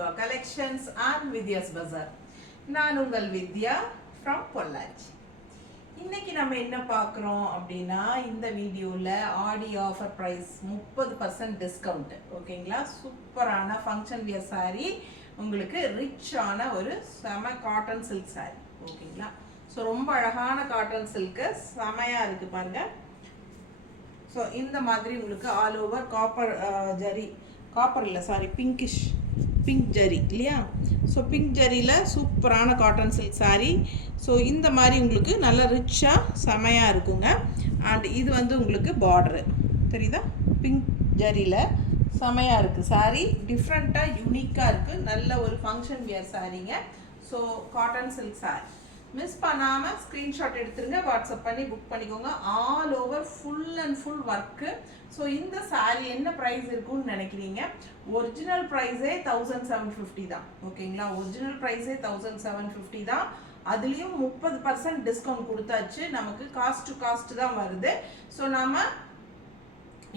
Durga Collections and Vidya's Bazaar. நான் உங்கள் வித்யா from Pollachi. இன்னைக்கு நம்ம என்ன பார்க்குறோம் அப்படின்னா இந்த வீடியோவில் ஆடி ஆஃபர் ப்ரைஸ் 30% டிஸ்கவுண்ட். ஓகேங்களா, சூப்பரான ஃபங்க்ஷன் வியர் சாரீ, உங்களுக்கு ரிச்சான ஒரு செம காட்டன் சில்க் சாரீ. ஓகேங்களா, ஸோ ரொம்ப அழகான காட்டன் சில்க்கு செமையாக இருக்குது பாருங்கள். ஸோ இந்த மாதிரி உங்களுக்கு all over copper zari, copper இல்லை சாரி பிங்க் ஜரி இல்லையா. ஸோ பிங்க் ஜரியில் சூப்பரான காட்டன் சில்க் சாரீ. ஸோ இந்த மாதிரி உங்களுக்கு நல்லா ரிச்சாக செமையாக இருக்குங்க. அண்ட் இது வந்து உங்களுக்கு பார்டரு தெரியுதா, பிங்க் ஜரியில் செமையாக இருக்குது சாரீ. டிஃப்ரெண்ட்டாக யூனிக்காக இருக்குது, நல்ல ஒரு ஃபங்க்ஷன் வியர் சாரீங்க. So cotton silk sari miss பண்ணாமல் ஸ்க்ரீன்ஷாட் எடுத்துருங்க, வாட்ஸ்அப் பண்ணி புக் பண்ணிக்கோங்க. All over full and full work. So இந்த சாரீ என்ன ப்ரைஸ் இருக்குன்னு நினைக்கிறீங்க? ஒரிஜினல் ப்ரைஸே 1750 தான். ஓகேங்களா, ஒரிஜினல் ப்ரைஸே 1750 தான். அதுலேயும் 30% டிஸ்கவுண்ட் கொடுத்தாச்சு. நமக்கு காஸ்ட் டு காஸ்ட் தான் வருது. ஸோ நம்ம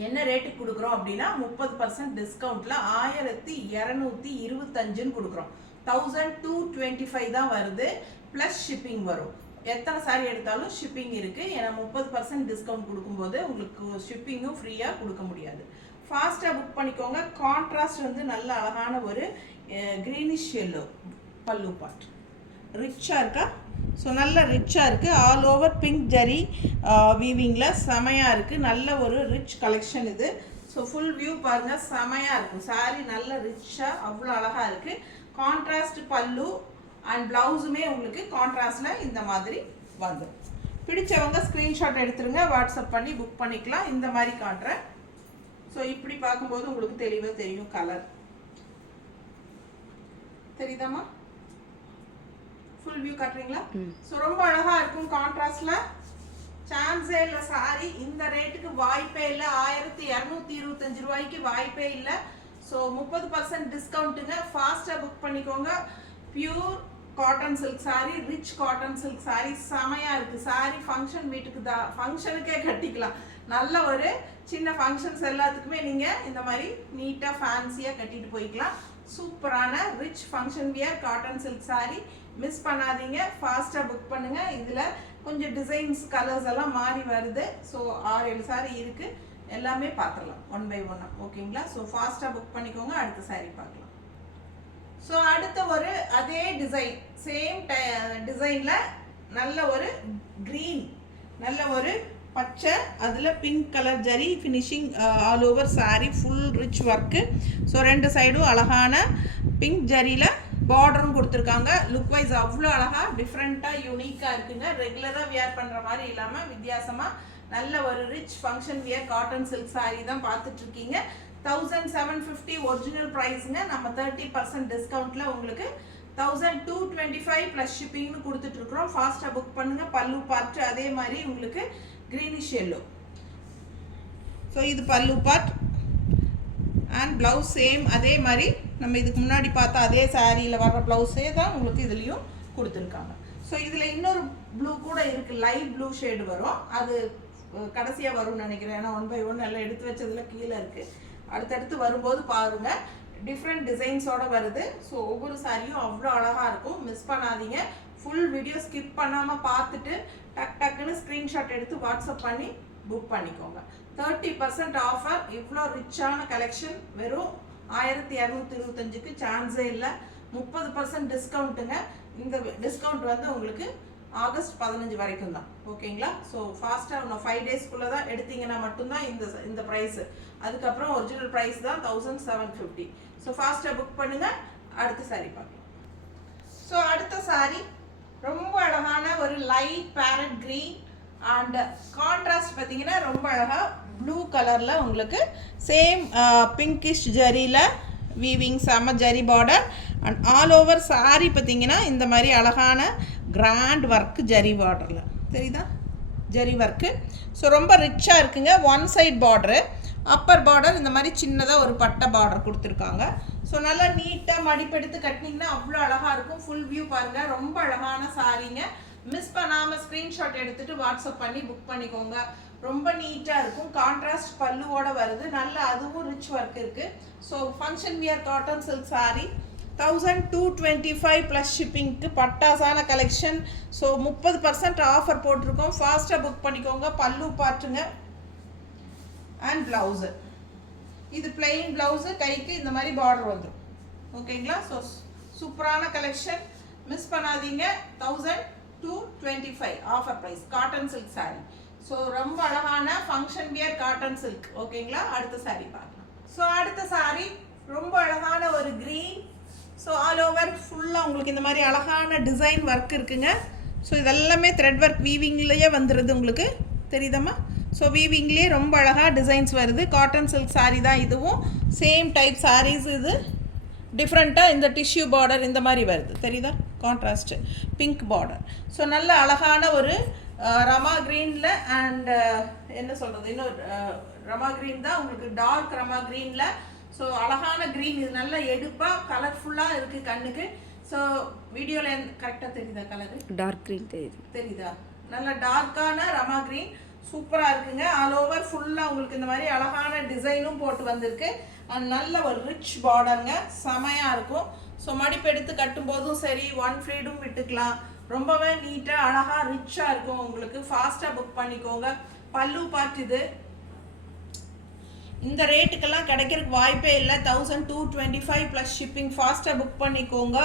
என்ன ரேட்டுக்கு கொடுக்குறோம் அப்படின்னா 30% டிஸ்கவுண்ட்டில் 1225 கொடுக்குறோம். 1225 தான் வருது, ப்ளஸ் ஷிப்பிங் வரும். எத்தனை சாரீ எடுத்தாலும் ஷிப்பிங் இருக்குது. ஏன்னா 30% டிஸ்கவுண்ட் கொடுக்கும்போது உங்களுக்கு ஷிப்பிங்கும் ஃப்ரீயாக கொடுக்க முடியாது. ஃபாஸ்ட்டாக புக் பண்ணிக்கோங்க. கான்ட்ராஸ்ட் வந்து நல்ல அழகான ஒரு க்ரீனிஷ் எல்லோ பல்லு பார்ட், ரிச்சாக இருக்கா. ஸோ நல்ல ரிச்சாக இருக்குது. ஆல் ஓவர் பிங்க் ஜரி வீவிங்கில் செமையாக இருக்குது. நல்ல ஒரு ரிச் கலெக்ஷன் இது. ஸோ ஃபுல் வியூ பாருங்கள், செமையாக இருக்கும் சாரீ. நல்ல ரிச்சாக அவ்வளோ அழகாக இருக்குது. கான்ட்ராஸ்ட் பல்லு அண்ட் ப்ளவுஸுமே உங்களுக்கு கான்ட்ராஸ்டில் இந்த மாதிரி வந்துடும். பிடிச்சவங்க ஸ்க்ரீன்ஷாட் எடுத்துருங்க, வாட்ஸ்அப் பண்ணி புக் பண்ணிக்கலாம். இந்த மாதிரி காட்டுறேன். ஸோ இப்படி பார்க்கும்போது உங்களுக்கு தெளிவாக தெரியும் கலர். தெரியுதாம்மா? ஃபுல் வியூ காட்டுறீங்களா? ஸோ ரொம்ப அழகாக இருக்கும் கான்ட்ராஸ்டில். சான்ஸே இல்லை சாரி. இந்த ரேட்டுக்கு வாய்ப்பே இல்லை. 1225 ரூபாய்க்கு வாய்ப்பே இல்லை. ஸோ 30% டிஸ்கவுண்ட்டுங்க. ஃபாஸ்ட்டாக புக் பண்ணிக்கோங்க. Pure cotton silk sari, rich cotton silk sari, செமையாக இருக்குது சாரீ. ஃபங்க்ஷன் வீட்டுக்கு தான், ஃபங்க்ஷனுக்கே கட்டிக்கலாம். நல்ல ஒரு சின்ன ஃபங்க்ஷன்ஸ் எல்லாத்துக்குமே நீங்கள் இந்த மாதிரி நீட்டாக ஃபேன்சியாக கட்டிட்டு போய்க்கலாம். சூப்பரான rich function wear cotton silk sari miss பண்ணாதீங்க. ஃபாஸ்ட்டாக புக் பண்ணுங்கள். இதில் கொஞ்சம் டிசைன்ஸ் கலர்ஸ் எல்லாம் மாறி வருது. ஸோ 6-7 சாரீ இருக்குது, எல்லாமே பார்த்துடலாம் ஒன் பை ஒன்னா. ஓகேங்களா, ஸோ ஃபாஸ்ட்டாக புக் பண்ணிக்கோங்க. அடுத்த சாரீ பார்க்கலாம். ஸோ அடுத்த ஒரு அதே டிசைன், சேம் டிசைனில் நல்ல ஒரு க்ரீன், நல்ல ஒரு பச்சை, அதில் pink colour zari finishing all over sari, full rich work. So ரெண்டு சைடும் அழகான பிங்க் ஜரியில் பார்டரும் கொடுத்துருக்காங்க. லுக் வைஸ் அவ்வளோ அழகாக டிஃப்ரெண்ட்டாக யூனிக்காக இருக்குங்க. ரெகுலராக வியர் பண்ணுற மாதிரி இல்லாமல் வித்தியாசமாக நல்ல ஒரு rich function wear cotton silk sari தான் பார்த்துட்ருக்கீங்க. 1750 ஒரிஜினல் ப்ரைஸுங்க. நம்ம 30% டிஸ்கவுண்ட்டில் உங்களுக்கு 1225 ப்ளஸ் ஷிப்பிங்னு கொடுத்துட்ருக்குறோம். ஃபாஸ்ட்டாக புக் பண்ணுங்கள். பல்லு பார்ட் அதே மாதிரி உங்களுக்கு க்ரீனிஷ் எல்லோ. ஸோ இது பல்லு பார்ட் அண்ட் ப்ளவுஸ் சேம் அதே மாதிரி நம்ம இதுக்கு முன்னாடி பார்த்தா அதே சாரியில் வர்ற ப்ளவுஸே தான் உங்களுக்கு இதுலேயும் கொடுத்துருக்காங்க. ஸோ இதில் இன்னொரு ப்ளூ கூட இருக்குது, லைட் ப்ளூ ஷேடு வரும். அது கடைசியாக வரும்னு நினைக்கிறேன். ஏன்னா 1 by 1 எல்லாம் எடுத்து வச்சதில் கீழே இருக்குது. அடுத்தடுத்து வரும்போது பாருங்கள், டிஃப்ரெண்ட் டிசைன்ஸோடு வருது. ஸோ ஒவ்வொரு சாரியும் அவ்வளோ அழகாக இருக்கும். மிஸ் பண்ணாதீங்க. ஃபுல் வீடியோ ஸ்கிப் பண்ணாமல் பார்த்துட்டு டக்குன்னு ஸ்க்ரீன்ஷாட் எடுத்து வாட்ஸ்அப் பண்ணி புக் பண்ணிக்கோங்க. 30% ஆஃபர். இவ்வளோ ரிச்சான கலெக்ஷன் வெறும் 1225க்கு சான்ஸே இல்லை. 30% டிஸ்கவுண்ட்டுங்க. இந்த டிஸ்கவுண்ட் வந்து உங்களுக்கு ஆகஸ்ட் 15 வரைக்கும் தான். ஓகேங்களா, ஸோ ஃபாஸ்ட்டாக இன்னும் 5 டேஸ்க்குள்ளே தான் எடுத்தீங்கன்னா மட்டும்தான் இந்த ப்ரைஸு. அதுக்கப்புறம் ஒரிஜினல் ப்ரைஸ் தான் 1750. ஸோ ஃபாஸ்ட்டாக புக் பண்ணுங்கள். அடுத்த சாரீ பார்க்கலாம். ஸோ அடுத்த சாரீ ரொம்ப அழகான ஒரு light farad green and contrast பார்த்தீங்கன்னா ரொம்ப அழகாக ப்ளூ கலரில் உங்களுக்கு சேம் பிங்கிஷ் ஜரியில் வீவிங் செம்ம zari border and all over sari பார்த்தீங்கன்னா இந்த மாதிரி அழகான கிராண்ட் ஒர்க்கு ஜரி பார்டரில் தெரியுதா, ஜரி ஒர்க்கு. ஸோ ரொம்ப ரிச்சாக இருக்குங்க. One side border, upper border இந்த மாதிரி சின்னதாக ஒரு பட்டை பார்டர் கொடுத்துருக்காங்க. ஸோ நல்லா நீட்டாக மடிப்பெடுத்து கட்டினீங்கன்னா அவ்வளோ அழகாக இருக்கும். ஃபுல் வியூ பாருங்கள், ரொம்ப அழகான சாரீங்க. மிஸ் பண்ணாமல் ஸ்க்ரீன்ஷாட் எடுத்துகிட்டு வாட்ஸ்அப் பண்ணி புக் பண்ணிக்கோங்க. ரொம்ப நீட்டாக இருக்கும். கான்ட்ராஸ்ட் பல்லுவோட வருது. நல்ல அதுவும் ரிச் ஒர்க் இருக்குது. So function wear cotton silk sari 1225 plus ஷிப்பிங்க்கு பட்டாசான கலெக்ஷன். ஸோ 30% ஆஃபர் போட்டிருக்கோம். ஃபாஸ்ட்டாக புக் பண்ணிக்கோங்க. பல்லு பாட்டுங்க அண்ட் ப்ளவுஸு. இது பிளெயின் ப்ளவுஸு, கைக்கு இந்த மாதிரி பார்டர் வந்துடும். ஓகேங்களா? ஸோ சூப்பரான கலெக்ஷன், மிஸ் பண்ணாதீங்க. 1225 offer price. Cotton silk sari. So ரொம்ப அழகான ஃபங்க்ஷன் வியர் காட்டன் சில்க். ஓகேங்களா? அடுத்த சாரீ பார்க்கலாம். ஸோ அடுத்த சாரீ ரொம்ப அழகான ஒரு க்ரீன். ஸோ ஆல் ஓவர் ஃபுல்லாக உங்களுக்கு இந்த மாதிரி அழகான டிசைன் ஒர்க் இருக்குங்க. ஸோ இதெல்லாமே த்ரெட் ஒர்க் வீவிங்லேயே வந்துடுது. உங்களுக்கு தெரியுதம்மா? ஸோ வீவிங்லேயே ரொம்ப அழகாக டிசைன்ஸ் வருது. காட்டன் சில்க் சாரீ தான் இதுவும். Same type saris. இது டிஃப்ரெண்ட்டாக இந்த டிஷ்யூ பார்டர் இந்த மாதிரி வருது. தெரியுதா? Contrast pink border. ஸோ நல்ல அழகான ஒரு ரமா க்ரீனில் அண்ட் என்ன சொல்கிறது, இன்னும் ரமா க்ரீன் தான் உங்களுக்கு, டார்க் ரமா க்ரீனில். ஸோ அழகான க்ரீன். இது நல்லா எடுப்பாக கலர்ஃபுல்லாக இருக்குது கண்ணுக்கு. ஸோ வீடியோவில் கரெக்டாக தெரியுதா கலரு? டார்க் க்ரீன் தெரியுதா? நல்ல டார்க்கான ரமா க்ரீன் சூப்பராக இருக்குங்க. ஆல் ஓவர் ஃபுல்லாக உங்களுக்கு இந்த மாதிரி அழகான டிசைனும் போட்டு வந்திருக்கு. அண்ட் நல்ல ஒரு ரிச் பார்டருங்க, செமையாக இருக்கும். ஸோ மடிப்பு எடுத்து கட்டும்போதும் சரி, ஒன் ஃப்ளீடும் விட்டுக்கலாம். ரொம்பவே நீட்டாக அழகாக ரிச்சாக இருக்கும் உங்களுக்கு. ஃபாஸ்ட்டாக புக் பண்ணிக்கோங்க. பல்லு பார்ட் இது. இந்த ரேட்டுக்கெல்லாம் கிடைக்கிறதுக்கு வாய்ப்பே இல்லை. 1225 ப்ளஸ் ஷிப்பிங். ஃபாஸ்ட்டாக புக் பண்ணிக்கோங்க.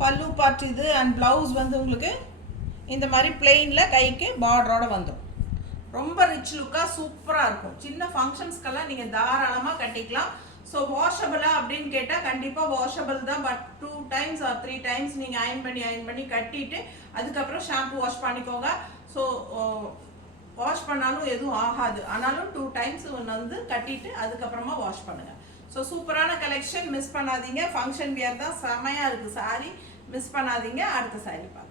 பல்லு பார்ட் இது அண்ட் ப்ளவுஸ் வந்து உங்களுக்கு இந்த மாதிரி பிளெயினில் கைக்கு பார்டரோட வந்துடும். ரொம்ப ரிச் லுக்காக சூப்பராக இருக்கும். சின்ன ஃபங்க்ஷன்ஸ்க்கெல்லாம் நீங்கள் தாராளமாக கட்டிக்கலாம். ஸோ வாஷபிளா அப்படின்னு கேட்டால் கண்டிப்பாக வாஷபிள் தான். பட் 2 times or 3 times நீங்கள் அயன் பண்ணி கட்டிட்டு அதுக்கப்புறம் ஷாம்பு வாஷ் பண்ணிக்கோங்க. ஸோ வாஷ் பண்ணாலும் எதுவும் ஆகாது. ஆனாலும் 2 times வந்து கட்டிட்டு அதுக்கப்புறமா வாஷ் பண்ணுங்கள். ஸோ சூப்பரான கலெக்ஷன், மிஸ் பண்ணாதீங்க. ஃபங்க்ஷன் வியர் தான், செமையாக இருக்குது சாரீ, மிஸ் பண்ணாதீங்க. அடுத்த சாரீ பார்க்கலாம்.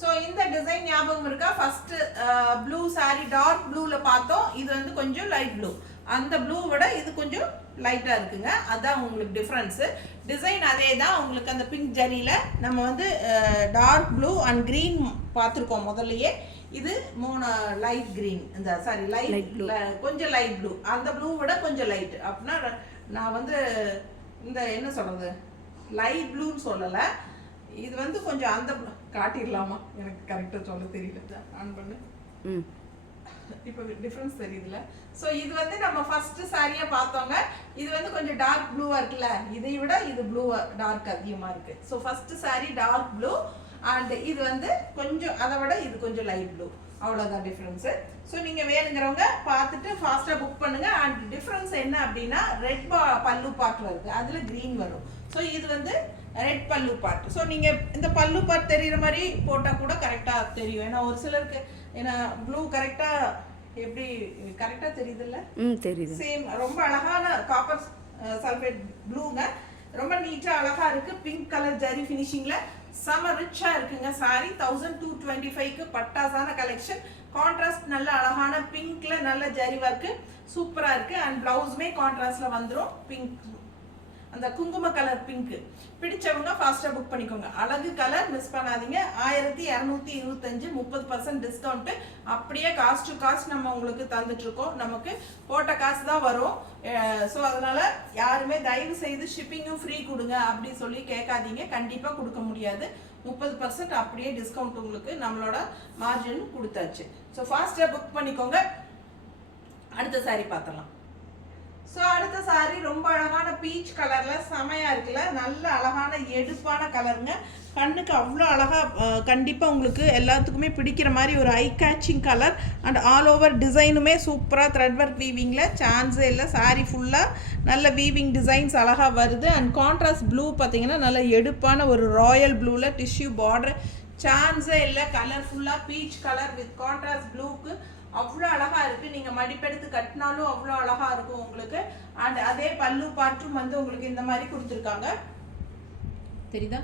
ஸோ இந்த டிசைன் ஞாபகம் இருக்கா? ஃபர்ஸ்ட் ப்ளூ சாரீ டார்க் ப்ளூவில் பார்த்தோம். இது வந்து கொஞ்சம் லைட் ப்ளூ. அந்த ப்ளூ விட இது கொஞ்சம் லைட்டாக இருக்குங்க. அதுதான் உங்களுக்கு டிஃப்ரென்ஸு. டிசைன் அதே தான். உங்களுக்கு அந்த பிங்க் ஜரியில் நம்ம வந்து டார்க் ப்ளூ அண்ட் க்ரீன் பார்த்துருக்கோம் முதல்லையே. இது 3 லைட் க்ரீன். இந்த சாரி லைட் கொஞ்சம் லைட் ப்ளூ. அந்த ப்ளூ விட கொஞ்சம் லைட். அப்படின்னா நான் வந்து இந்த என்ன சொல்கிறது, லைட் ப்ளூன்னு சொல்லலை. இது வந்து கொஞ்சம் அந்த காட்டிடலாமா? எனக்கு கரெக்டாக சொல்ல தெரியல. ஆன் பண்ணு. இப்போ டிஃப்ரென்ஸ் தெரியுதுல? ஸோ இது வந்து நம்ம ஃபர்ஸ்ட் சாரியை பார்த்தோங்க. இது வந்து கொஞ்சம் டார்க் ப்ளூவாக இருக்குல்ல, இதை விட இது ப்ளூ டார்க் அதிகமாக இருக்குது. So first sari dark blue and இது வந்து கொஞ்சம் அதை விட இது கொஞ்சம் லைட் ப்ளூ. அவ்வளோதான் டிஃப்ரென்ஸு. ஸோ நீங்கள் வேணுங்கிறவங்க பார்த்துட்டு ஃபாஸ்ட்டாக புக் பண்ணுங்கள். அண்ட் டிஃப்ரென்ஸ் என்ன அப்படின்னா, ரெட் பல்லு பார்ட் வருது, அதில் க்ரீன் வரும். ஸோ இது வந்து ரெட் பல்லு பார்ட். ஸோ நீங்கள் இந்த பல்லு பார்ட் தெரிகிற மாதிரி போட்டால் கூட கரெக்டாக தெரியும். ஏன்னா ஒரு சிலருக்கு ஏன்னா ப்ளூ கரெக்டாக எப்படி கரெக்டாக தெரியுதுல்ல? தெரியுது. சேம் ரொம்ப அழகான காப்பர் சல்ஃபேட் ப்ளூங்க. ரொம்ப நீட்டாக அழகாக இருக்குது. பிங்க் கலர் ஜரி ஃபினிஷிங்கில் செம ரிச்சாக இருக்குங்க சாரி. 1225க்கு பட்டாசான கலெக்ஷன். கான்ட்ராஸ்ட் நல்ல அழகான பிங்க்கில் நல்ல ஜரி ஒர்க்கு சூப்பராக இருக்குது. அண்ட் ப்ளவுஸுமே கான்ட்ராஸ்டில் வந்துடும். பிங்க் அந்த குங்கும கலர் பிங்க் பிடிச்சவங்க ஃபாஸ்ட்டாக புக் பண்ணிக்கோங்க. அழகு கலர், மிஸ் பண்ணாதீங்க. 1225, 30% டிஸ்கவுண்ட்டு. அப்படியே காஸ்ட் டு காஸ்ட் நம்ம உங்களுக்கு தந்துட்டுருக்கோம். நமக்கு போட்ட காசு தான் வரும். ஸோ அதனால் யாருமே தயவு செய்து ஷிப்பிங்கும் ஃப்ரீ கொடுங்க அப்படி சொல்லி கேட்காதீங்க. கண்டிப்பாக கொடுக்க முடியாது. 30% அப்படியே டிஸ்கவுண்ட் உங்களுக்கு நம்மளோட மார்ஜின் கொடுத்தாச்சு. ஸோ ஃபாஸ்ட்டாக புக் பண்ணிக்கோங்க. அடுத்த சாரி பார்த்தலாம். ஸோ அடுத்த சாரி ரொம்ப அழகான பீச் கலரில் செமையாக இருக்குல்ல? நல்ல அழகான எடுப்பான கலருங்க. கண்ணுக்கு அவ்வளோ அழகாக கண்டிப்பாக உங்களுக்கு எல்லாத்துக்குமே பிடிக்கிற மாதிரி ஒரு eye catching colour. And all over டிசைனுமே சூப்பராக த்ரெட் ஒர்க் வீவிங்கில் சான்ஸே இல்லை. சாரீ ஃபுல்லாக நல்ல வீவிங் டிசைன்ஸ் அழகாக வருது. அண்ட் கான்ட்ராஸ்ட் ப்ளூ பார்த்தீங்கன்னா நல்ல எடுப்பான ஒரு ராயல் ப்ளூவில் டிஷ்யூ பார்டர், சான்ஸே இல்லை. கலர் ஃபுல்லாக பீச் கலர் வித் கான்ட்ராஸ்ட் ப்ளூக்கு அவ்வளோ அழகாக இருக்குது. நீங்கள் மடிப்பெடுத்து கட்டினாலும் அவ்வளோ அழகாக இருக்கும் உங்களுக்கு. அண்ட் அதே பல்லு பாட்டும் வந்து உங்களுக்கு இந்த மாதிரி கொடுத்துருக்காங்க, தெரியுதா?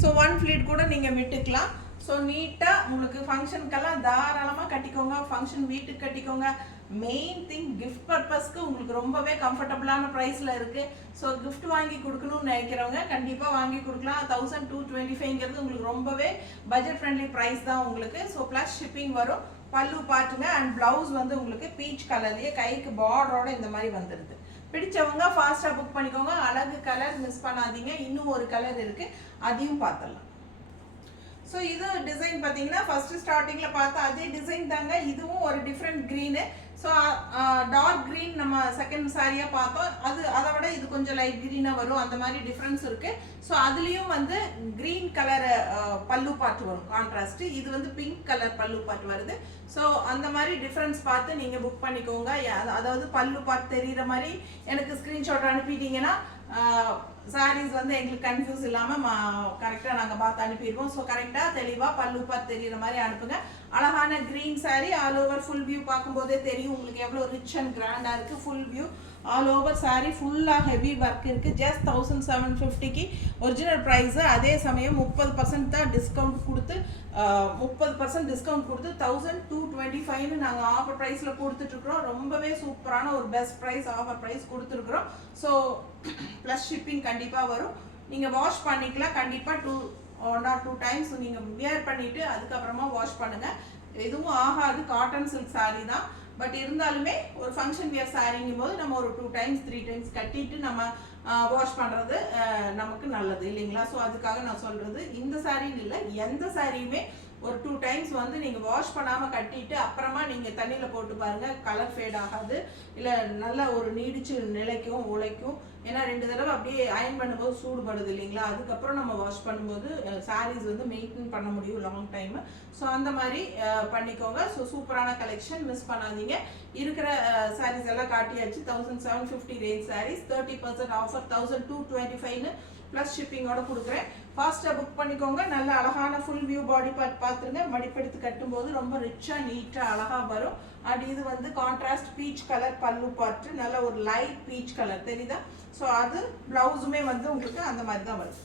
ஸோ 1 ஃப்ளீட் கூட நீங்கள் விட்டுக்கலாம். ஸோ நீட்டாக உங்களுக்கு ஃபங்க்ஷனுக்கெல்லாம் தாராளமாக கட்டிக்கோங்க. ஃபங்க்ஷன் வீட்டுக்கு கட்டிக்கோங்க. மெயின் திங் கிஃப்ட் பர்பஸ்க்கு உங்களுக்கு ரொம்பவே கம்ஃபர்டபுளான ப்ரைஸில் இருக்குது. ஸோ கிஃப்ட் வாங்கி கொடுக்கணும்னு நினைக்கிறவங்க கண்டிப்பாக வாங்கி கொடுக்கலாம். 1225ங்கிறது உங்களுக்கு ரொம்பவே பட்ஜெட் ஃப்ரெண்ட்லி ப்ரைஸ் தான் உங்களுக்கு. ஸோ ப்ளஸ் ஷிப்பிங் வரும். பல்லு பாட்டுங்க. அண்ட் ப்ளவுஸ் வந்து உங்களுக்கு பீச் கலர்லேயே கைக்கு பார்டரோட இந்த மாதிரி வந்துடுது. பிடிச்சவங்க ஃபாஸ்ட்டாக புக் பண்ணிக்கோங்க. அழகு கலர் மிஸ் பண்ணாதீங்க. இன்னும் ஒரு கலர் இருக்குது, அதையும் பார்த்துடலாம். ஸோ இது டிசைன் பார்த்தீங்கன்னா ஃபர்ஸ்ட் ஸ்டார்டிங்கில் பார்த்தா அதே டிசைன் தாங்க. இதுவும் ஒரு different green. So dark green நம்ம செகண்ட் சாரியாக பார்த்தோம். அதை விட இது கொஞ்சம் லைட் க்ரீனாக வரும். அந்த மாதிரி டிஃப்ரென்ஸ் இருக்குது. ஸோ அதுலேயும் வந்து க்ரீன் கலர் பல்லு பாட்டு வரும் கான்ட்ராஸ்ட்டு. இது வந்து பிங்க் கலர் பல்லு பாட்டு வருது. ஸோ அந்த மாதிரி டிஃப்ரென்ஸ் பார்த்து நீங்கள் புக் பண்ணிக்கோங்க. அதாவது பல்லு பாட்டு தெரிகிற மாதிரி எனக்கு ஸ்க்ரீன்ஷாட் அனுப்பிட்டீங்கன்னா சாரீஸ் வந்து எங்களுக்கு கன்ஃபியூஸ் இல்லாமல் கரெக்டாக நாங்கள் பார்த்து அனுப்பிடுவோம். ஸோ கரெக்டாக தெளிவாக பல்லு பார்த்து தெரிகிற மாதிரி அனுப்புங்க. அழகான green sari, all over full view பார்க்கும்போதே தெரியும் உங்களுக்கு எவ்வளோ ரிச் அண்ட் கிராண்டாக இருக்குது. Full view all over sari ஃபுல்லாக ஹெவி ஒர்க் இருக்குது. ஜஸ்ட் 1750க்கு ஒரிஜினல் ப்ரைஸு. அதே சமயம் 30% தான் டிஸ்கவுண்ட் கொடுத்து 30% டிஸ்கவுண்ட் கொடுத்து 1225 நாங்கள் ஆஃபர் ப்ரைஸில் கொடுத்துட்ருக்குறோம். ரொம்பவே சூப்பரான ஒரு பெஸ்ட் ப்ரைஸ் ஆஃபர் ப்ரைஸ் கொடுத்துருக்குறோம். ஸோ ப்ளஸ் ஷிப்பிங் கண்டிப்பாக வரும். நீங்கள் வாஷ் பண்ணிக்கலாம். கண்டிப்பாக 1 or 2 டைம்ஸ் நீங்கள் வியர் பண்ணிவிட்டு அதுக்கப்புறமா வாஷ் பண்ணுங்கள். எதுவும் ஆகாது. காட்டன் சில்க் சாரீ தான். பட் இருந்தாலுமே ஒரு ஃபங்க்ஷன் வியர் சாரிங்கும் போது நம்ம ஒரு 2 டைம்ஸ் 3 டைம்ஸ் கட்டிட்டு நம்ம வாஷ் பண்ணுறது நமக்கு நல்லது இல்லைங்களா? ஸோ அதுக்காக நான் சொல்கிறது, இந்த சாரின்னு இல்லை, எந்த சாரியுமே ஒரு 2 டைம்ஸ் வந்து நீங்கள் வாஷ் பண்ணாமல் கட்டிட்டு அப்புறமா நீங்கள் தண்ணியில் போட்டு பாருங்கள். கலர் ஃபேட் ஆகாது. இல்லை நல்லா ஒரு நீடிச்சு நிலைக்கும் உழைக்கும். ஏன்னா 2 தடவை அப்படியே அயன் பண்ணும்போது சூடுபடுது இல்லைங்களா? அதுக்கப்புறம் நம்ம வாஷ் பண்ணும்போது சாரீஸ் வந்து மெயின்டைன் பண்ண முடியும் லாங் டைமு. ஸோ அந்த மாதிரி பண்ணிக்கோங்க. ஸோ சூப்பரான கலெக்ஷன், மிஸ் பண்ணாதீங்க. இருக்கிற சாரீஸ் எல்லாம் காட்டியாச்சு. 1750 ரேஞ்ச் சாரீஸ் 30% ஆஃபர் 1225 ப்ளஸ் ஷிப்பிங்கோட கொடுக்குறேன். ஃபாஸ்ட்டாக புக் பண்ணிக்கோங்க. நல்ல அழகான ஃபுல் வியூ பாடி பார்ட் பார்த்துருங்க. மடிப்பெடுத்து கட்டும்போது ரொம்ப ரிச்சாக நீட்டாக அழகாக வரும். அண்ட் இது வந்து கான்ட்ராஸ்ட் பீச் கலர் பல்லு பார்ட்டு, நல்ல ஒரு லைட் பீச் கலர் தெரியுதா? ஸோ அது ப்ளவுஸுமே வந்து உங்களுக்கு அந்த மாதிரி தான் வருது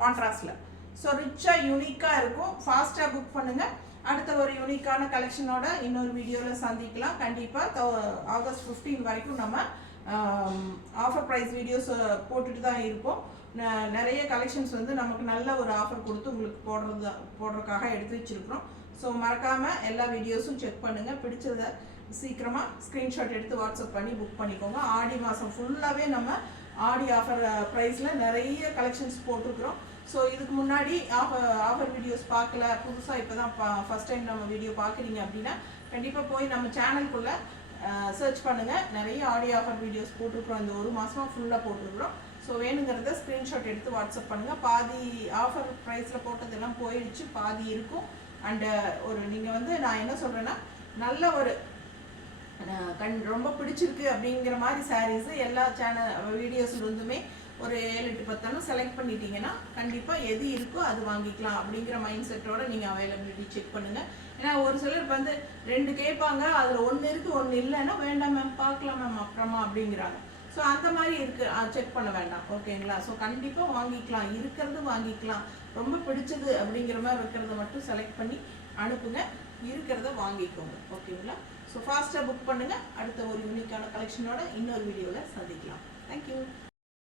கான்ட்ராஸ்டில். ஸோ ரிச்சாக யூனிக்காக இருக்கும். ஃபாஸ்ட்டாக புக் பண்ணுங்கள். அடுத்த ஒரு யூனிக்கான கலெக்ஷனோட இன்னொரு வீடியோவில் சந்திக்கலாம். கண்டிப்பாக ஆகஸ்ட் 15 வரைக்கும் நம்ம ஆஃபர் ப்ரைஸ் வீடியோஸ் போட்டுட்டு தான் இருப்போம். நிறைய கலெக்ஷன்ஸ் வந்து நமக்கு நல்ல ஒரு ஆஃபர் கொடுத்து உங்களுக்கு போடுறதுக்காக எடுத்து வச்சுருக்கிறோம். ஸோ மறக்காமல் எல்லா வீடியோஸும் செக் பண்ணுங்கள். பிடிச்சதை சீக்கிரமாக ஸ்க்ரீன்ஷாட் எடுத்து வாட்ஸ்அப் பண்ணி புக் பண்ணிக்கோங்க. ஆடி மாதம் ஃபுல்லாகவே நம்ம ஆடி ஆஃபர் ப்ரைஸில் நிறைய கலெக்ஷன்ஸ் போட்டிருக்கிறோம். ஸோ இதுக்கு முன்னாடி ஆஃபர் வீடியோஸ் பார்க்கல, புதுசாக இப்போ தான் ஃபஸ்ட் டைம் நம்ம வீடியோ பார்க்குறீங்க அப்படின்னா கண்டிப்பாக போய் நம்ம சேனலுக்குள்ளே சர்ச் பண்ணுங்கள். நிறைய ஆடி ஆஃபர் வீடியோஸ் போட்டிருக்கிறோம். இந்த ஒரு மாதமாக ஃபுல்லாக போட்டிருக்கிறோம். ஸோ வேணுங்கிறத ஸ்க்ரீன்ஷாட் எடுத்து வாட்ஸ்அப் பண்ணுங்கள். பாதி ஆஃபர் ப்ரைஸில் போட்டதெல்லாம் போயிடுச்சு, பாதி இருக்கும். அண்டு ஒரு நீங்கள் வந்து நான் என்ன சொல்கிறேன்னா, நல்ல ஒரு ரொம்ப பிடிச்சிருக்கு அப்படிங்கிற மாதிரி சாரீஸு எல்லா வீடியோஸ்லேருந்துமே ஒரு 7-8 10 செலக்ட் பண்ணிட்டீங்கன்னா கண்டிப்பாக எது இருக்கோ அது வாங்கிக்கலாம் அப்படிங்கிற மைண்ட் செட்டோட நீங்கள் அவைலபிலிட்டி செக் பண்ணுங்கள். ஏன்னா ஒரு சிலர் வந்து 2 கேட்பாங்க, அதில் 1 இருக்குது 1 இல்லைன்னா வேண்டாம் மேம் பார்க்கலாம் மேம் அப்புறமா அப்படிங்கிறாங்க. ஸோ அந்த மாதிரி இருக்குது, செக் பண்ண வேண்டாம். ஓகேங்களா? ஸோ கண்டிப்பாக வாங்கிக்கலாம், இருக்கிறது வாங்கிக்கலாம். ரொம்ப பிடிச்சது அப்படிங்கிற மாதிரி இருக்கிறத மட்டும் செலக்ட் பண்ணி அனுப்புங்க, இருக்கிறத வாங்கிக்கோங்க. ஓகேங்களா? ஸோ ஃபாஸ்ட்டாக புக் பண்ணுங்கள். அடுத்த ஒரு யூனிக்கான கலெக்ஷனோட இன்னொரு வீடியோவில் சந்திக்கலாம். தேங்க்யூ.